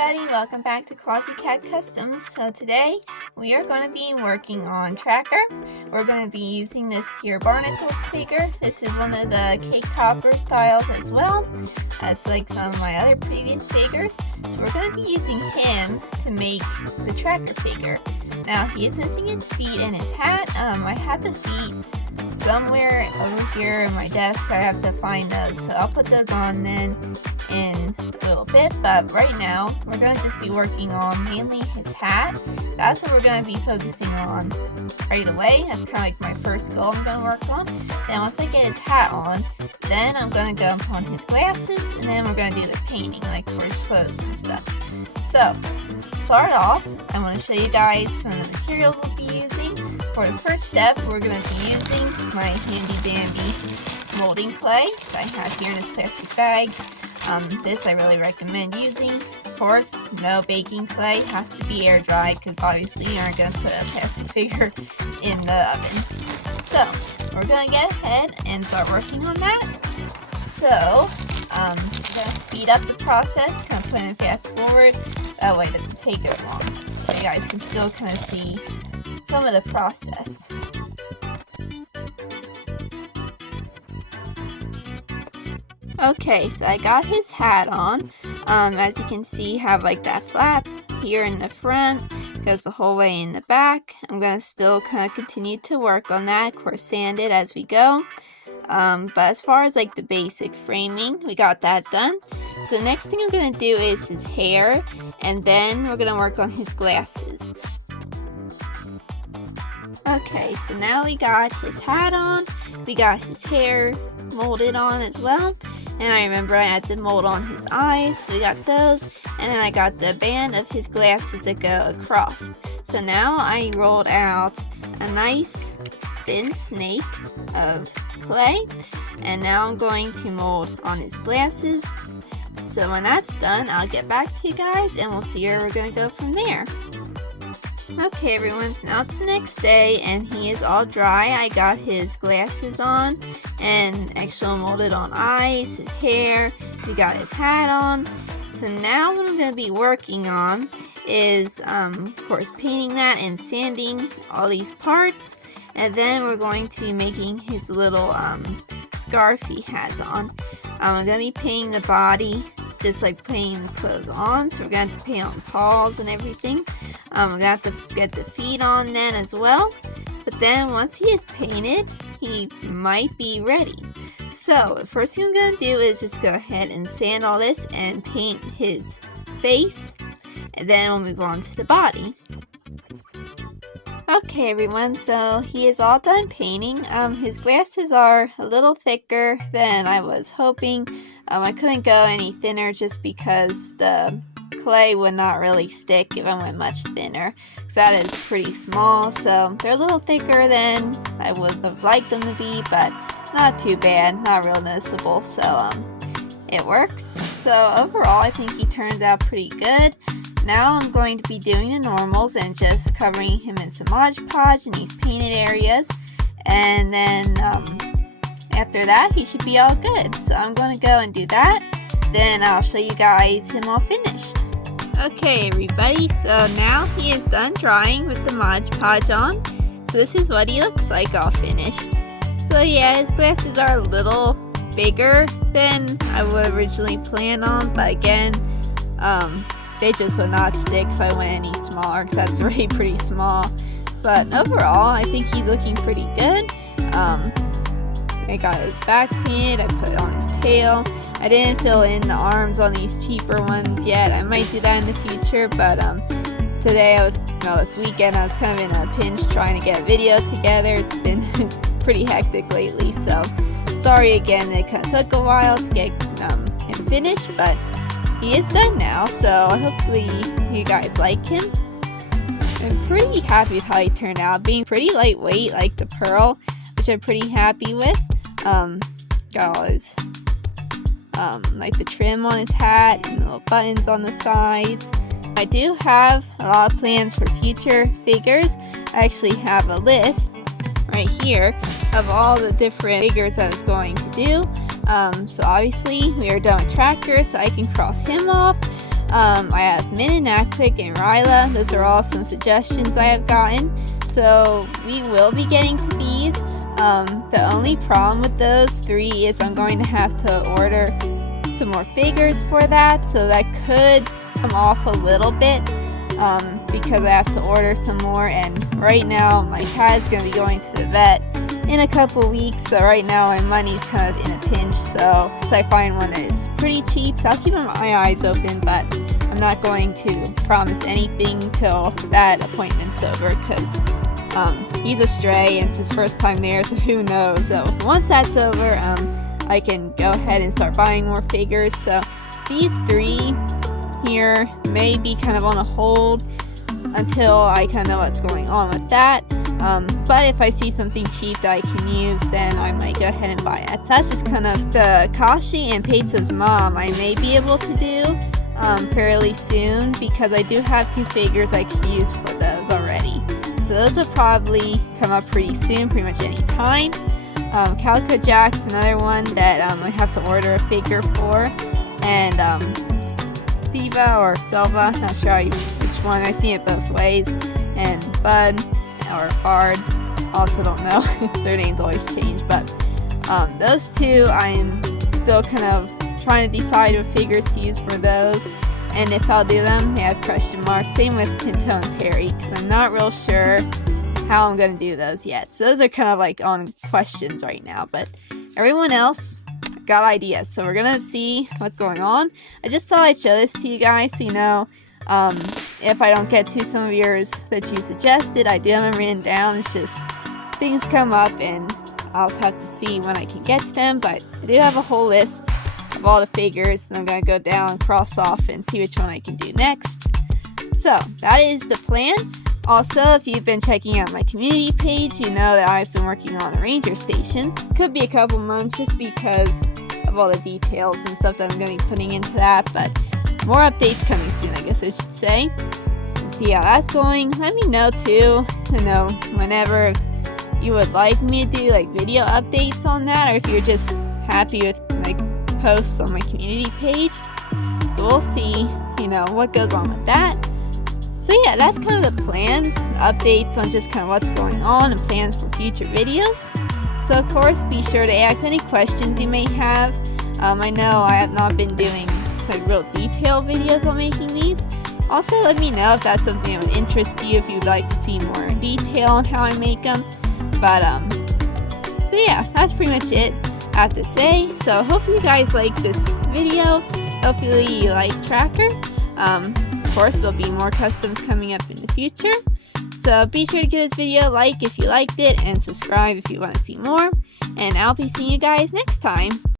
everybody, welcome back to Quasi Cat Customs. So today we are going to be working on Tracker. We're going to be using this here Barnacles figure. This is one of the cake topper styles as well as like some of my other previous figures. So we're going to be using him to make the Tracker figure. Now he is missing his feet and his hat. I have the feet somewhere over here in my desk. I have to find those, so I'll put those on then in a little bit, but right now we're going to just be working on mainly his hat. That's what we're going to be focusing on right away. That's kind of like my first goal I'm going to work on. Then once I get his hat on, then I'm going to go upon his glasses, and then we're going to do the painting like for his clothes and stuff. So to start off, I want to show you guys some of the materials we'll be using. For the first step, we're going to be using my handy dandy molding clay that I have here in this plastic bag. This I really recommend using. Of course, no baking clay, has to be air dry because obviously you aren't going to put a plastic figure in the oven. So we're going to get ahead and start working on that. So I'm going to speed up the process, kind of put in fast forward, that way it doesn't take as long. So you guys can still kind of see some of the process. Okay, so I got his hat on. As you can see, have like that flap here in the front, goes the whole way in the back. I'm gonna still kind of continue to work on that, of course sand it as we go. But as far as like the basic framing, we got that done. So the next thing I'm gonna do is his hair, and then we're gonna work on his glasses. Okay, so now we got his hat on, we got his hair molded on as well, and I remember I had to mold on his eyes, so we got those, and then I got the band of his glasses that go across. So now I rolled out a nice thin snake of clay, and now I'm going to mold on his glasses. So when that's done, I'll get back to you guys and we'll see where we're going to go from there. Okay everyone, so now it's the next day and he is all dry. I got his glasses on and extra molded on eyes, his hair, we got his hat on. So now what I'm going to be working on is of course painting that and sanding all these parts, and then we're going to be making his little scarf he has on. I'm going to be painting the body just like painting the clothes on, so we're going to have to paint on paws and everything. We're going to have to get the feet on then as well, but then once he is painted, he might be ready. So the first thing I'm going to do is just go ahead and sand all this and paint his face, and then we'll move on to the body. Okay everyone, so he is all done painting. His glasses are a little thicker than I was hoping. I couldn't go any thinner just because the clay would not really stick if I went much thinner, because that is pretty small. So they're a little thicker than I would have liked them to be, but not too bad, not real noticeable, so it works. So overall I think he turns out pretty good. Now I'm going to be doing the normals and just covering him in some Modpodge in these painted areas, and then after that he should be all good. So I'm going to go and do that, then I'll show you guys him all finished. Okay everybody, so now he is done drying with the Modpodge on. So this is what he looks like all finished. So yeah, his glasses are a little bigger than I would originally plan on, but again, they just would not stick if I went any smaller, because that's already pretty small. But overall, I think he's looking pretty good. I got his back painted, I put it on his tail. I didn't fill in the arms on these cheaper ones yet. I might do that in the future, but today this weekend I was kind of in a pinch trying to get a video together. It's been pretty hectic lately, so sorry again, it kind of took a while to get him finished, but he is done now, so hopefully you guys like him. I'm pretty happy with how he turned out, being pretty lightweight like the pearl, which I'm pretty happy with. Got all his like the trim on his hat and the little buttons on the sides. I do have a lot of plans for future figures. I actually have a list right here of all the different figures I was going to do. So obviously we are done with Tracker, so I can cross him off. I have Min and acrylic and Ryla. Those are all some suggestions I have gotten. So we will be getting to these. The only problem with those 3 is I'm going to have to order some more figures for that. So that could come off a little bit because I have to order some more. And right now my cat is going to be going to the vet in a couple weeks, so right now my money's kind of in a pinch, so I find one that is pretty cheap, so I'll keep my eyes open, but I'm not going to promise anything till that appointment's over, because he's a stray and it's his first time there, so who knows. So once that's over, I can go ahead and start buying more figures. So these 3 here may be kind of on a hold until I kind of know what's going on with that. But if I see something cheap that I can use, then I might go ahead and buy it. So that's just kind of the Kashi and Peso's mom I may be able to do fairly soon, because I do have 2 figures I can use for those already. So those will probably come up pretty soon, pretty much any time. Calico Jack's another one that I have to order a figure for. And Siva or Selva, not sure which one, I see it both ways. And Bud or Bard, also don't know. Their names always change, but those 2 I'm still kind of trying to decide what figures to use for those, and if I'll do them, they have question marks. Same with Pinto and Perry, because I'm not real sure how I'm going to do those yet. So those are kind of like on questions right now, but everyone else got ideas, so we're gonna see what's going on. I just thought I'd show this to you guys so you know. If I don't get to some of yours that you suggested, I do have them written down. It's just things come up and I'll have to see when I can get to them, but I do have a whole list of all the figures, and I'm going to go down, cross off, and see which one I can do next. So that is the plan. Also, if you've been checking out my community page, you know that I've been working on a ranger station. Could be a couple months just because of all the details and stuff that I'm going to be putting into that, but more updates coming soon, I guess I should say. See how that's going. Let me know too, whenever you would like me to do like video updates on that, or if you're just happy with like posts on my community page. So we'll see, what goes on with that. So yeah, that's kind of the plans, updates on just kind of what's going on and plans for future videos. So of course, be sure to ask any questions you may have. I know I have not been doing like real detailed videos on making these. Also, let me know if that's something that would interest you, if you'd like to see more detail on how I make them. But so yeah, that's pretty much it I have to say. So hopefully you guys like this video. Hopefully you like Tracker. Of course, there'll be more customs coming up in the future. So be sure to give this video a like if you liked it, and subscribe if you want to see more. And I'll be seeing you guys next time.